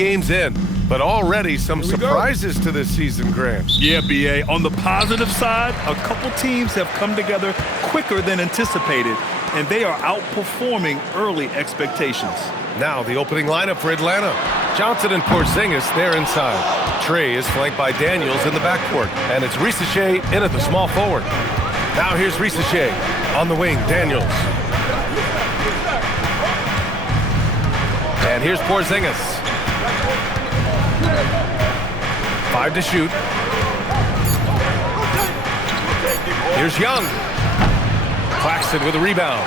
games in, but already some surprises to this season, Grant. Yeah, B.A. On the positive side, a couple teams have come together quicker than anticipated, and they are outperforming early expectations. Now the opening lineup for Atlanta. Johnson and Porzingis, they're inside. Trey is flanked by Daniels in the backcourt, and it's Risacher in at the small forward. Now here's Risacher on the wing, Daniels. And here's Porzingis. 5 to shoot. Here's Young. Claxton with a rebound.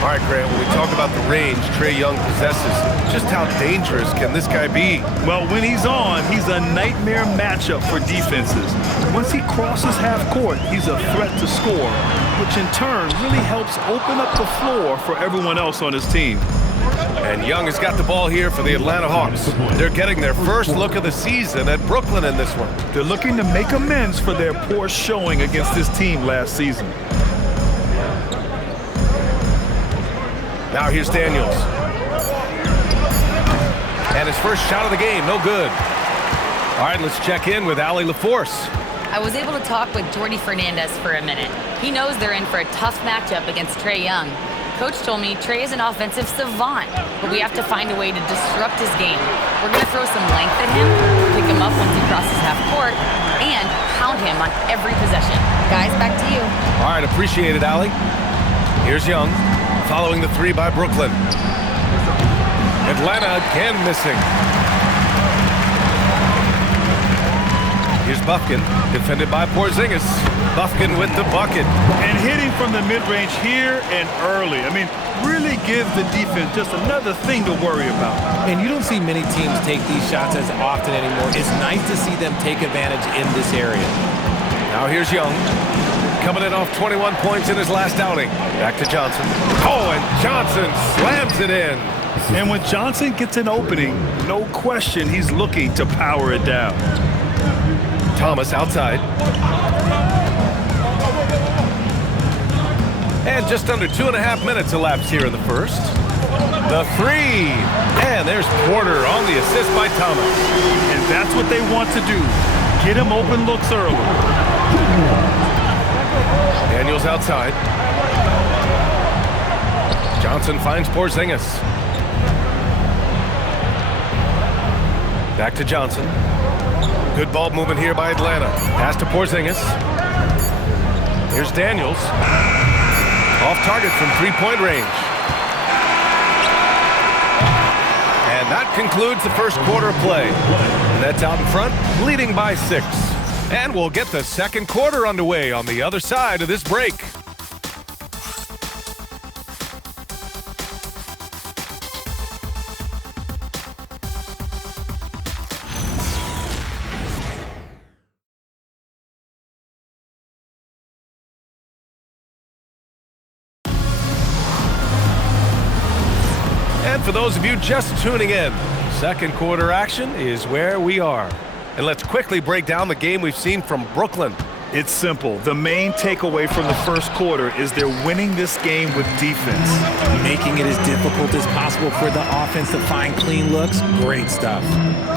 All right, Grant, when we talk about the range Trae Young possesses, just how dangerous can this guy be? Well, when he's on, he's a nightmare matchup for defenses. Once he crosses half court, he's a threat to score, which in turn really helps open up the floor for everyone else on his team. And Young has got the ball here for the Atlanta Hawks. They're getting their first look of the season at Brooklyn in this one. They're looking to make amends for their poor showing against this team last season. Now here's Daniels. And his first shot of the game, no good. All right, let's check in with Allie LaForce. I was able to talk with Jordi Fernandez for a minute. He knows they're in for a tough matchup against Trae Young. Coach told me Trae is an offensive savant, but we have to find a way to disrupt his game. We're going to throw some length at him, pick him up once he crosses half court, and pound him on every possession. Guys, back to you. All right, appreciate it, Allie. Here's Young, following the three by Brooklyn. Atlanta again missing. Here's Bufkin, defended by Porzingis. Bufkin with the bucket. And hitting from the mid-range here and early. I mean, really give the defense just another thing to worry about. And you don't see many teams take these shots as often anymore. It's nice to see them take advantage in this area. Now here's Young, coming in off 21 points in his last outing. Back to Johnson. Oh, and Johnson slams it in. And when Johnson gets an opening, no question he's looking to power it down. Thomas outside. And just under 2.5 minutes elapsed here in the first. The three. And there's Porter on the assist by Thomas. And that's what they want to do. Get him open looks early. Daniels outside. Johnson finds Porzingis. Back to Johnson. Good ball movement here by Atlanta. Pass to Porzingis. Here's Daniels. Off target from three-point range. And that concludes the first quarter of play. Nets out in front, leading by 6. And we'll get the second quarter underway on the other side of this break. And for those of you just tuning in, second quarter action is where we are. And let's quickly break down the game we've seen from Brooklyn. It's simple. The main takeaway from the first quarter is they're winning this game with defense. Making it as difficult as possible for the offense to find clean looks. Great stuff.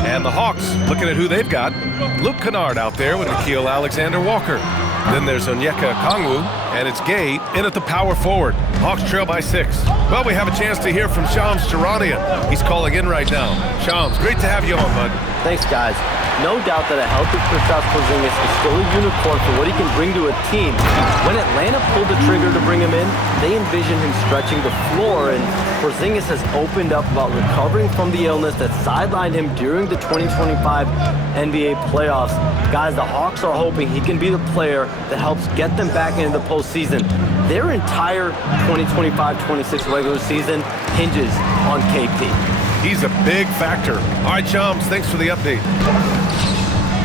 And the Hawks, looking at who they've got. Luke Kennard out there with Nickeil Alexander-Walker. Then there's Onyeka Okongwu, and it's Gay in at the power forward. Hawks trail by 6. Well, we have a chance to hear from Shams Charania. He's calling in right now. Shams, great to have you on, bud. Thanks, guys. No doubt that a healthy Kristaps Porzingis is still a unicorn for what he can bring to a team. When Atlanta pulled the trigger to bring him in, they envisioned him stretching the floor, and Porzingis has opened up about recovering from the illness that sidelined him during the 2025 NBA playoffs. Guys, the Hawks are hoping he can be the player that helps get them back into the postseason. Their entire 2025-26 regular season hinges on KP. He's a big factor. All right, Shams, thanks for the update.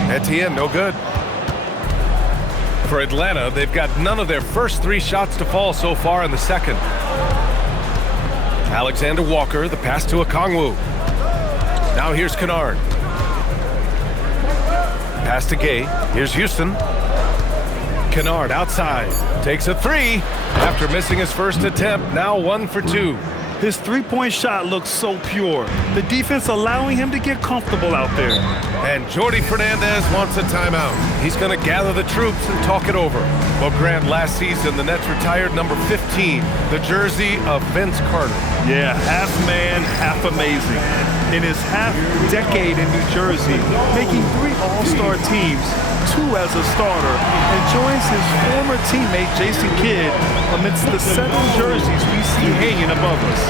Etienne, no good. For Atlanta, they've got none of their first 3 shots to fall so far in the second. Alexander Walker, the pass to Okongwu. Now here's Kennard. Pass to Gay. Here's Houston. Kennard outside. Takes a 3 after missing his first attempt. Now 1 for 2. His three-point shot looks so pure. The defense allowing him to get comfortable out there. And Jordy Fernandez wants a timeout. He's going to gather the troops and talk it over. Well, Grant, last season, the Nets retired number 15, the jersey of Vince Carter. Yeah, half man, half amazing. In his half-decade in New Jersey, making 3 All-Star teams, 2 as a starter, and joins his former teammate Jason Kidd amidst the 7 jerseys we see hanging above us.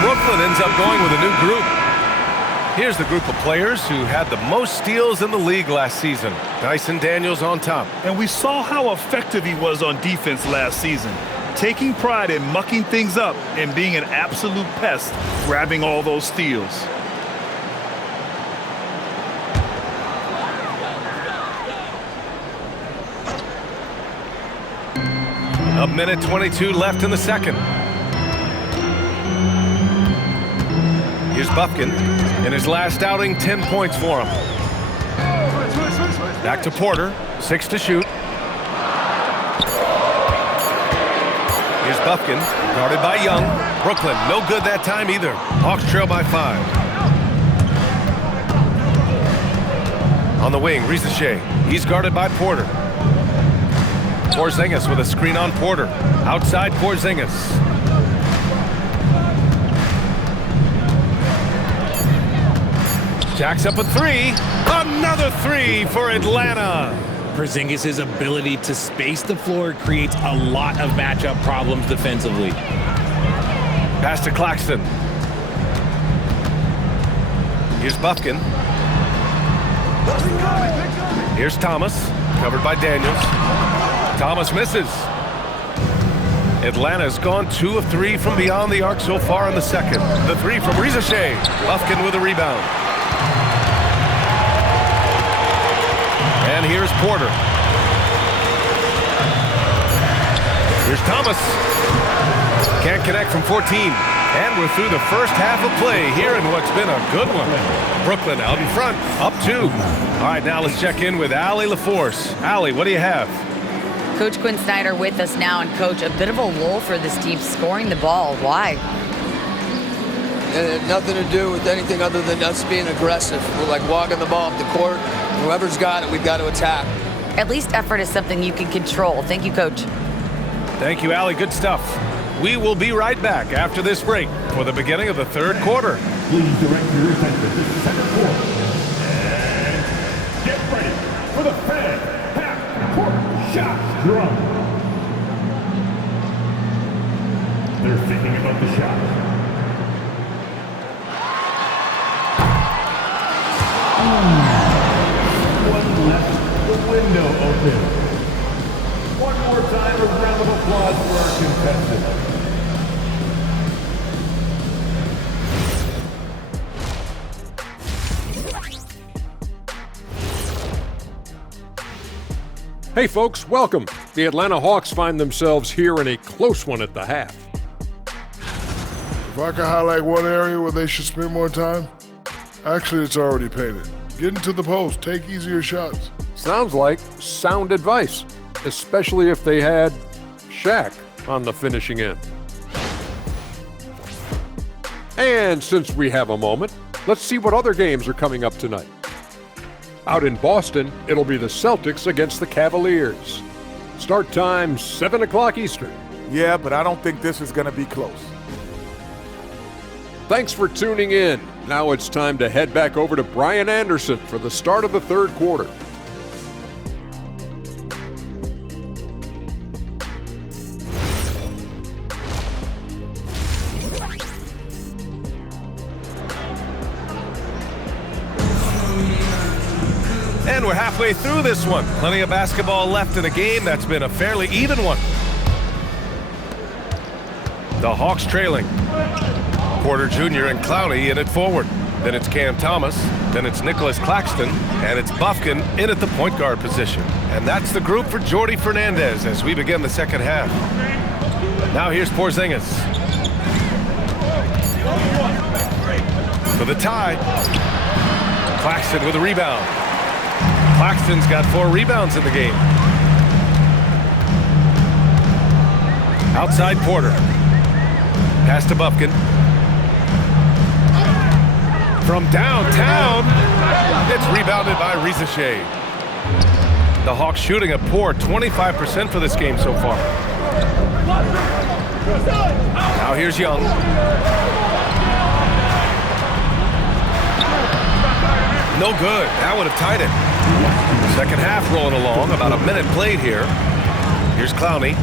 Brooklyn ends up going with a new group. Here's the group of players who had the most steals in the league last season. Dyson Daniels on top. And we saw how effective he was on defense last season, taking pride in mucking things up and being an absolute pest, grabbing all those steals. A minute 22 left in the second. Here's Bufkin. In his last outing, 10 points for him. Back to Porter. 6 to shoot. Here's Bufkin. Guarded by Young. Brooklyn, no good that time either. Hawks trail by 5. On the wing, Risache. He's guarded by Porter. Porzingis with a screen on Porter. Outside Porzingis. Jacks up a 3. Another 3 for Atlanta. Porzingis' ability to space the floor creates a lot of matchup problems defensively. Pass to Claxton. Here's Bufkin. Here's Thomas, covered by Daniels. Thomas misses. Atlanta's gone 2 of 3 from beyond the arc so far in the second. The 3 from Risache. Bufkin with a rebound. And here's Porter. Here's Thomas. Can't connect from 14. And we're through the first half of play here in what's been a good one. Brooklyn out in front, up 2. All right, now let's check in with Allie LaForce. Allie, what do you have? Coach Quinn Snyder with us now, and Coach, a bit of a lull for this team scoring the ball. Why? It had nothing to do with anything other than us being aggressive. We're like walking the ball up the court. Whoever's got it, we've got to attack. At least effort is something you can control. Thank you, Coach. Thank you, Allie. Good stuff. We will be right back after this break for the beginning of the third quarter. Please direct your attention to center court. And get ready for the fan half-court shot drum. They're thinking about the shot. One left, the window open. One more time, a round of applause for our contestants. Hey folks, welcome. The Atlanta Hawks find themselves here in a close one at the half. If I could highlight one area where they should spend more time, actually it's already painted. Get into the post, take easier shots. Sounds like sound advice, especially if they had Shaq on the finishing end. And since we have a moment, let's see what other games are coming up tonight. Out in Boston, it'll be the Celtics against the Cavaliers. Start time, 7 o'clock Eastern. Yeah, but I don't think this is going to be close. Thanks for tuning in. Now it's time to head back over to Brian Anderson for the start of the third quarter. And we're halfway through this one. Plenty of basketball left in a game that's been a fairly even one. The Hawks trailing. Porter Jr. and Clowney in it forward. Then it's Cam Thomas. Then it's Nicholas Claxton. And it's Bufkin in at the point guard position. And that's the group for Jordy Fernandez as we begin the second half. Now here's Porzingis. For the tie. Claxton with a rebound. Claxton's got 4 rebounds in the game. Outside Porter. Pass to Bufkin. From downtown, it's rebounded by Risacher. The Hawks shooting a poor 25% for this game so far. Now here's Young. No good. That would have tied it. Second half rolling along. About a minute played here. Here's Clowney.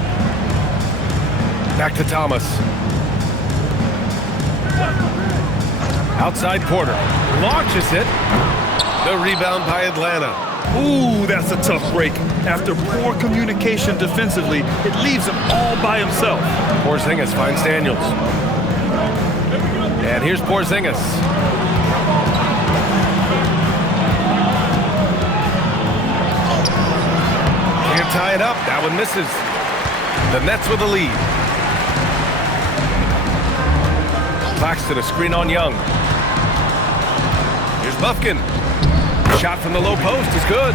Back to Thomas. Outside Porter. Launches it. The rebound by Atlanta. Ooh, that's a tough break. After poor communication defensively, it leaves him all by himself. Porzingis finds Daniels. And here's Porzingis. Can't tie it up. That one misses. The Nets with the lead. Claxton, a screen on Young. Here's Bufkin. Shot from the low post is good.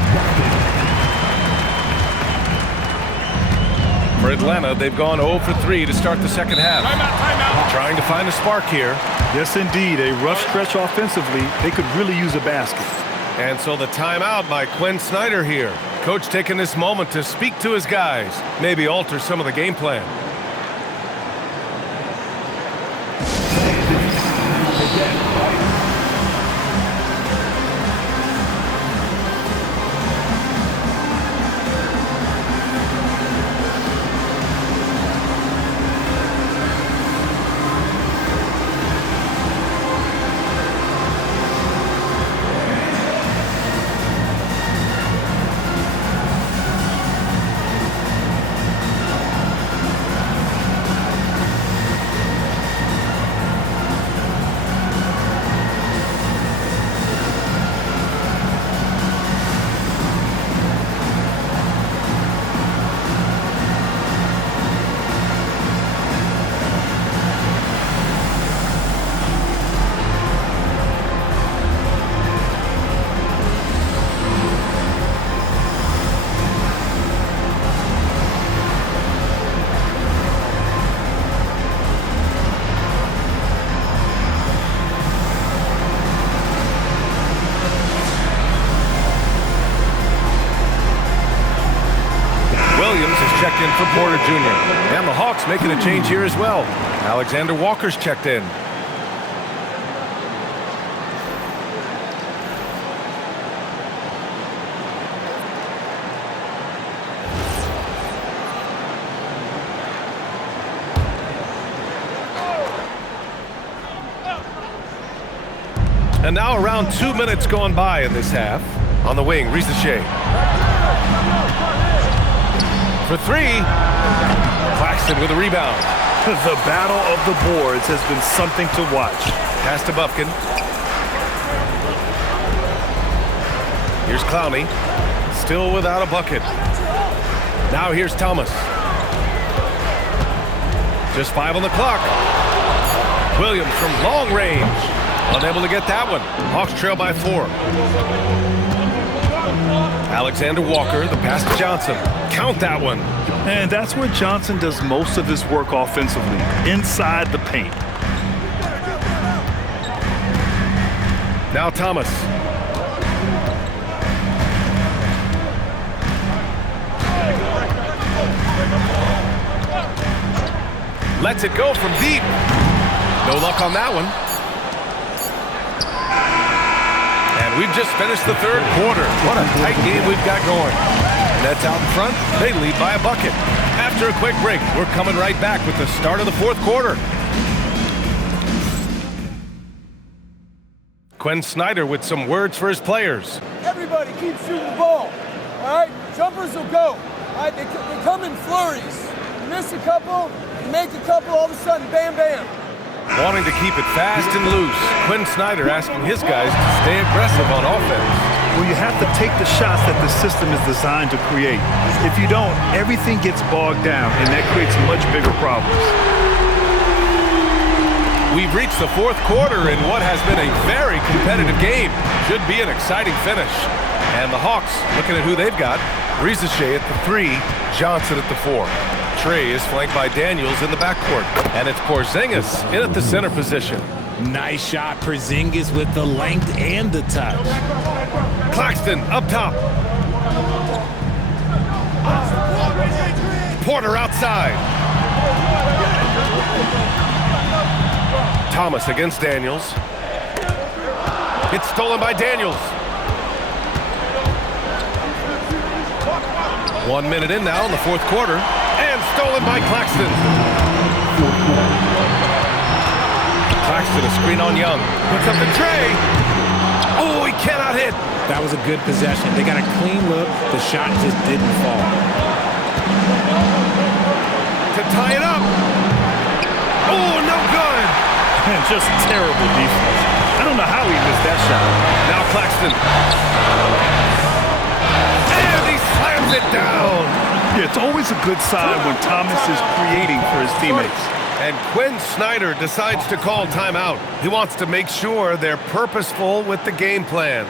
For Atlanta, they've gone 0 for 3 to start the second half. Timeout. Trying to find a spark here. Yes, indeed. A rough stretch offensively. They could really use a basket. And so the timeout by Quinn Snyder here. Coach taking this moment to speak to his guys. Maybe alter some of the game plan. Checked in for Porter Jr. And the Hawks making a change here as well. Alexander Walker's checked in. And now around 2 minutes gone by in this half. On the wing, Risacher. For 3. Claxton with a rebound. The battle of the boards has been something to watch. Pass to Bufkin. Here's Clowney. Still without a bucket. Now here's Thomas. Just 5 on the clock. Williams from long range. Unable to get that one. Hawks trail by 4. Alexander Walker, the pass to Johnson. Count that one. And that's where Johnson does most of his work offensively, inside the paint. Now Thomas. Lets it go from deep. No luck on that one. We've just finished the third quarter. What a tight game we've got going. Nets out in front. They lead by a bucket. After a quick break, we're coming right back with the start of the fourth quarter. Quinn Snyder with some words for his players. Everybody keep shooting the ball. All right? Jumpers will go. All right? They come in flurries. You miss a couple, you make a couple, all of a sudden, bam, bam. Wanting to keep it fast and loose, Quinn Snyder asking his guys to stay aggressive on offense. Well, you have to take the shots that the system is designed to create. If you don't, everything gets bogged down, and that creates much bigger problems. We've reached the fourth quarter in what has been a very competitive game. Should be an exciting finish. And the Hawks, looking at who they've got, Rizachet at the 3, Johnson at the 4. Trey is flanked by Daniels in the backcourt. And it's Porzingis in at the center position. Nice shot, Porzingis with the length and the touch. Claxton up top. Porter outside. Thomas against Daniels. It's stolen by Daniels. 1 minute in now in the fourth quarter. And stolen by Claxton. Claxton, a screen on Young. Puts up the Trey. Oh, he cannot hit. That was a good possession. They got a clean look. The shot just didn't fall. To tie it up. Oh, no good. Man, just terrible defense. I don't know how he missed that shot. Now Claxton. And he slams it down. Yeah, it's always a good sign when Thomas is creating for his teammates. And Quinn Snyder decides to call timeout. He wants to make sure they're purposeful with the game plan.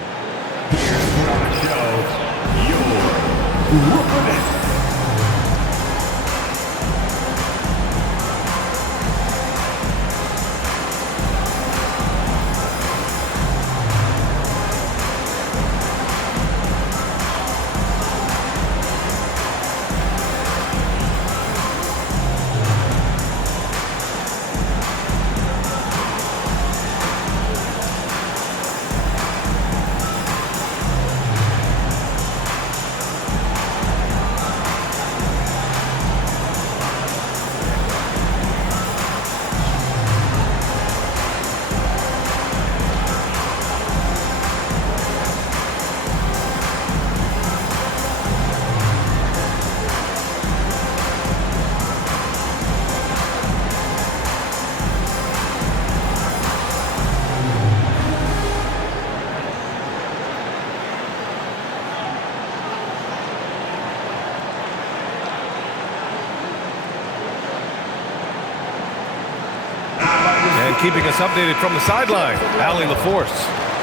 Keeping us updated from the sideline, Allie LaForce.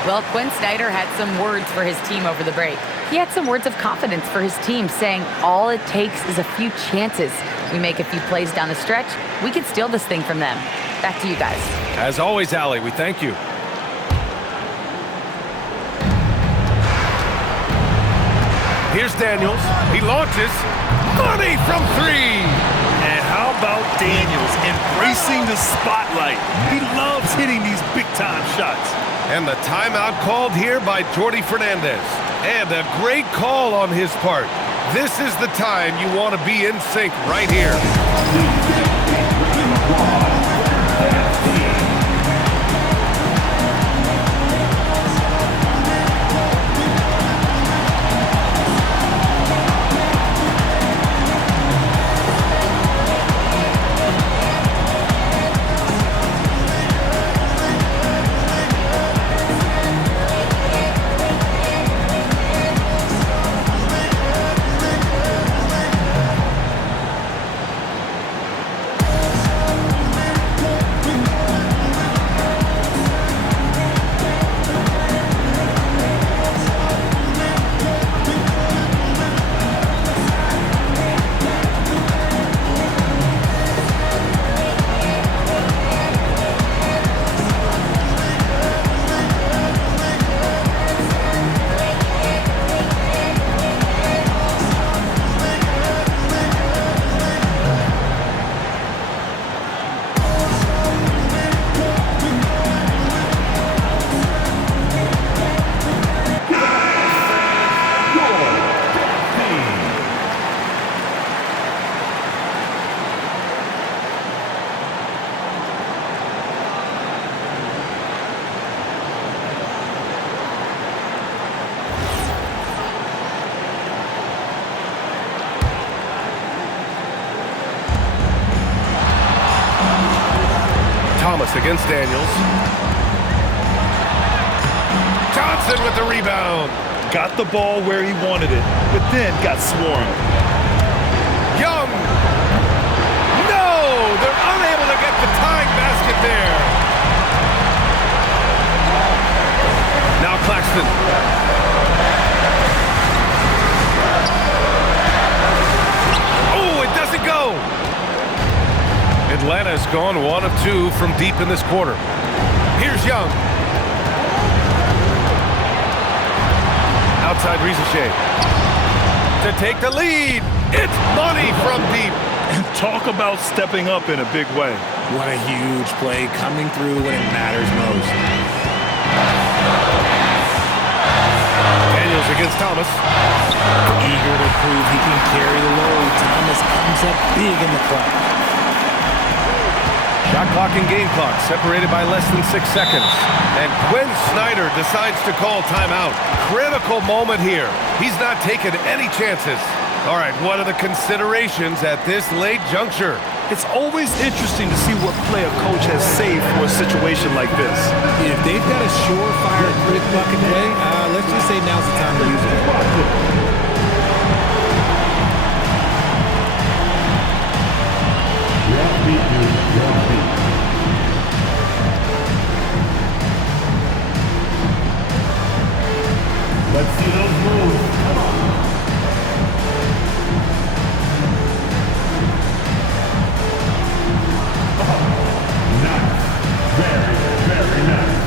Well, Quinn Snyder had some words for his team over the break. He had some words of confidence for his team, saying all it takes is a few chances. We make a few plays down the stretch, we can steal this thing from them. Back to you guys. As always, Allie, we thank you. Here's Daniels. He launches. Money from 3. And how about Daniels embracing the spotlight? He loves hitting these big-time shots. And the timeout called here by Jordi Fernandez. And a great call on his part. This is the time you want to be in sync right here. Thomas against Daniels. Johnson with the rebound. Got the ball where he wanted it, but then got swarmed. Young. No! They're unable to get the tying basket there. Now Claxton. Oh, it doesn't go. Atlanta's gone 1 of 2 from deep in this quarter. Here's Young. Outside Rizachet to take the lead. It's money from deep. Talk about stepping up in a big way. What a huge play, coming through when it matters most. Daniels against Thomas. Eager to prove he can carry the load. Thomas comes up big in the clutch. Shot clock and game clock separated by less than 6 seconds. And Quinn Snyder decides to call timeout. Critical moment here. He's not taking any chances. All right, what are the considerations at this late juncture? It's always interesting to see what play a coach has saved for a situation like this. If they've got a surefire quick bucket play, let's just say now's the time to use it. Let's see those moves. Come on. Oh, nice. Very, very nice.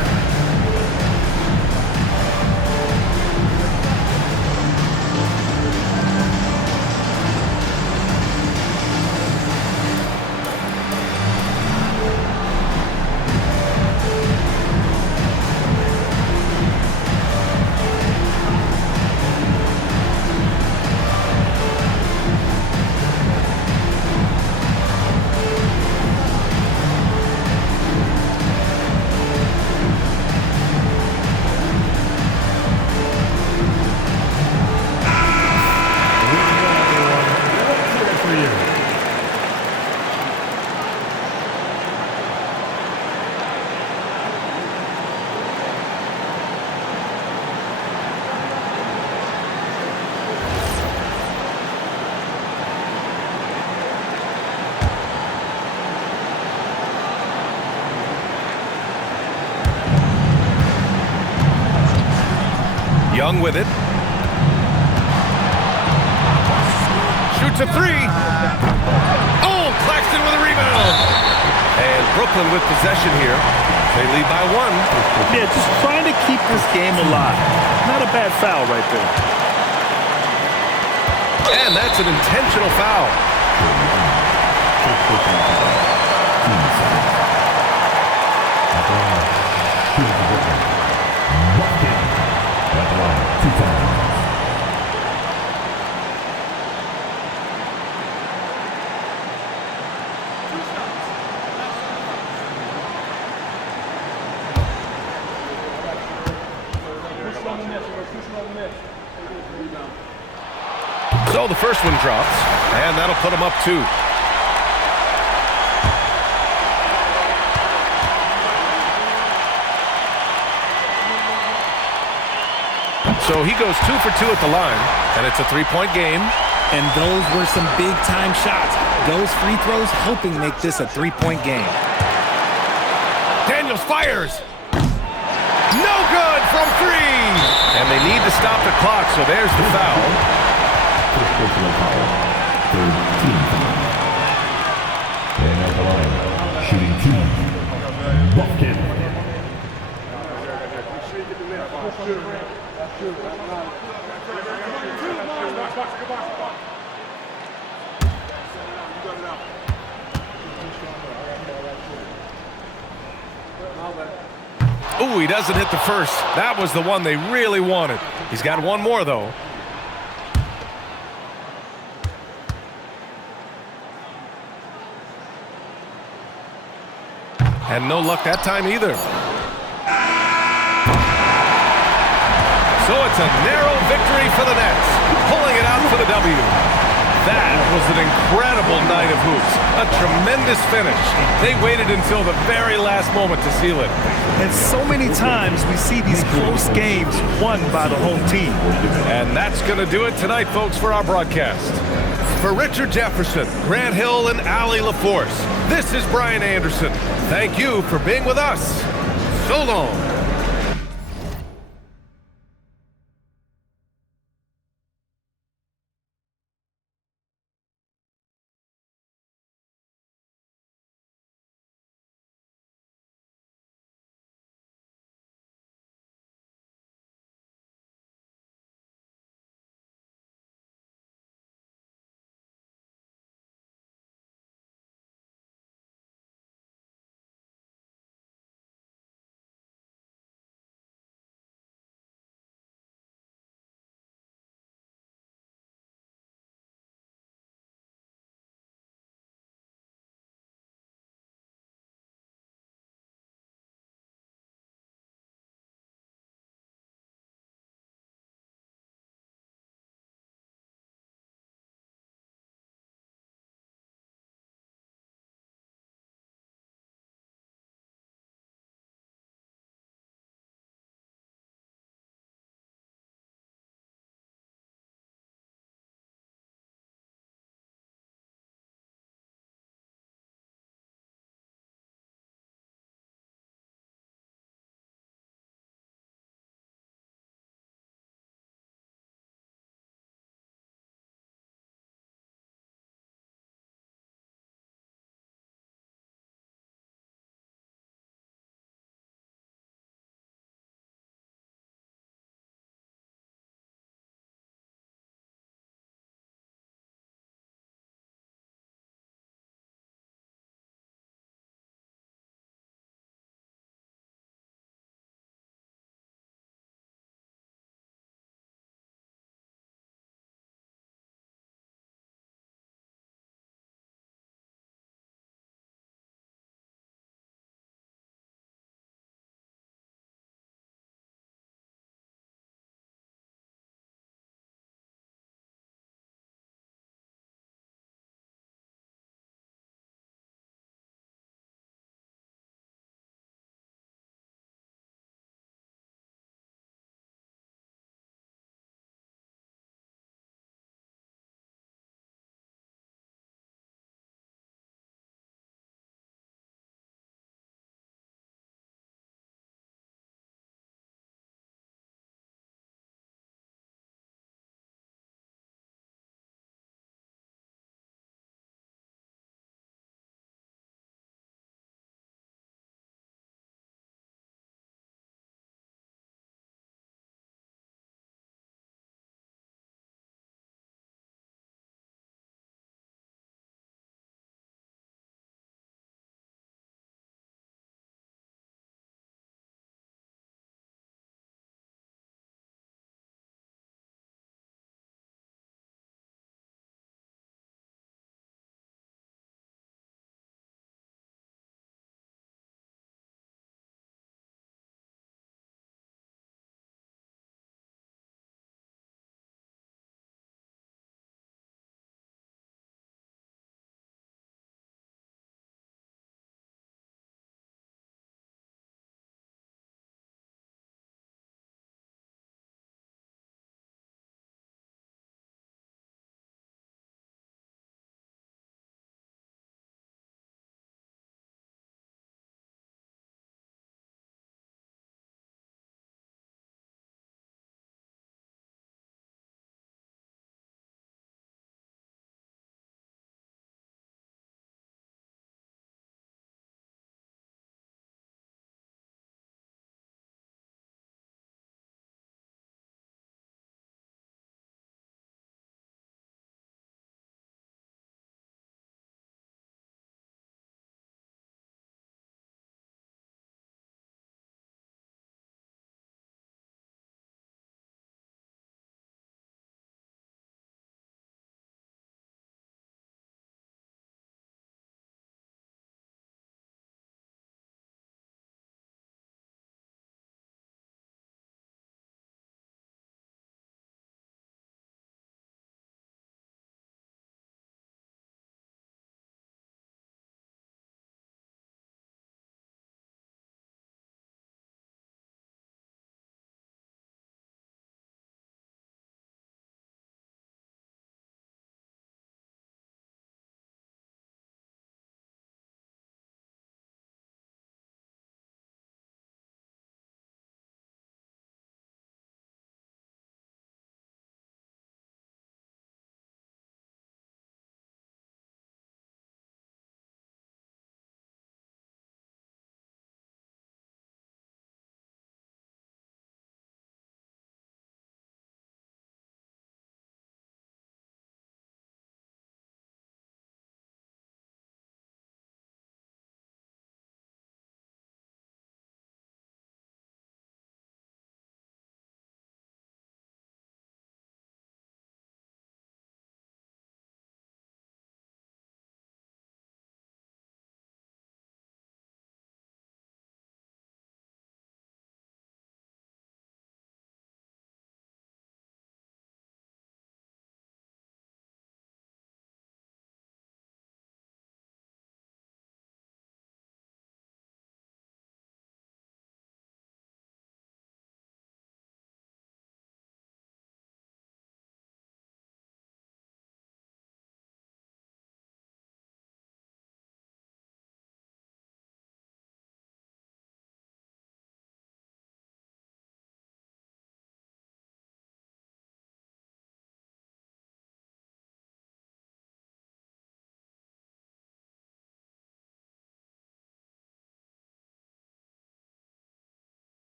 Young with it. Shoots a 3. Oh, Claxton with a rebound. And Brooklyn with possession here. They lead by 1. Yeah, just trying to keep this game alive. Not a bad foul right there. And that's an intentional foul. So the first one drops, and that'll put him up 2. So he goes 2 for 2 at the line, and it's a 3-point game. And those were some big-time shots. Those free throws helping make this a 3-point game. Daniels fires. No good from 3. And they need to stop the clock, so there's the foul. Personal foul. Third team foul. And at the line, shooting 2. Bucket. Ooh, he doesn't hit the first. That was the one they really wanted. He's got one more, though. And no luck that time either. So it's a narrow victory for the Nets, pulling it out for the W. That was an incredible night of hoops. A tremendous finish. They waited until the very last moment to seal it. And so many times we see these close games won by the home team. And that's going to do it tonight, folks, for our broadcast. For Richard Jefferson, Grant Hill, and Allie LaForce, this is Brian Anderson. Thank you for being with us. So long.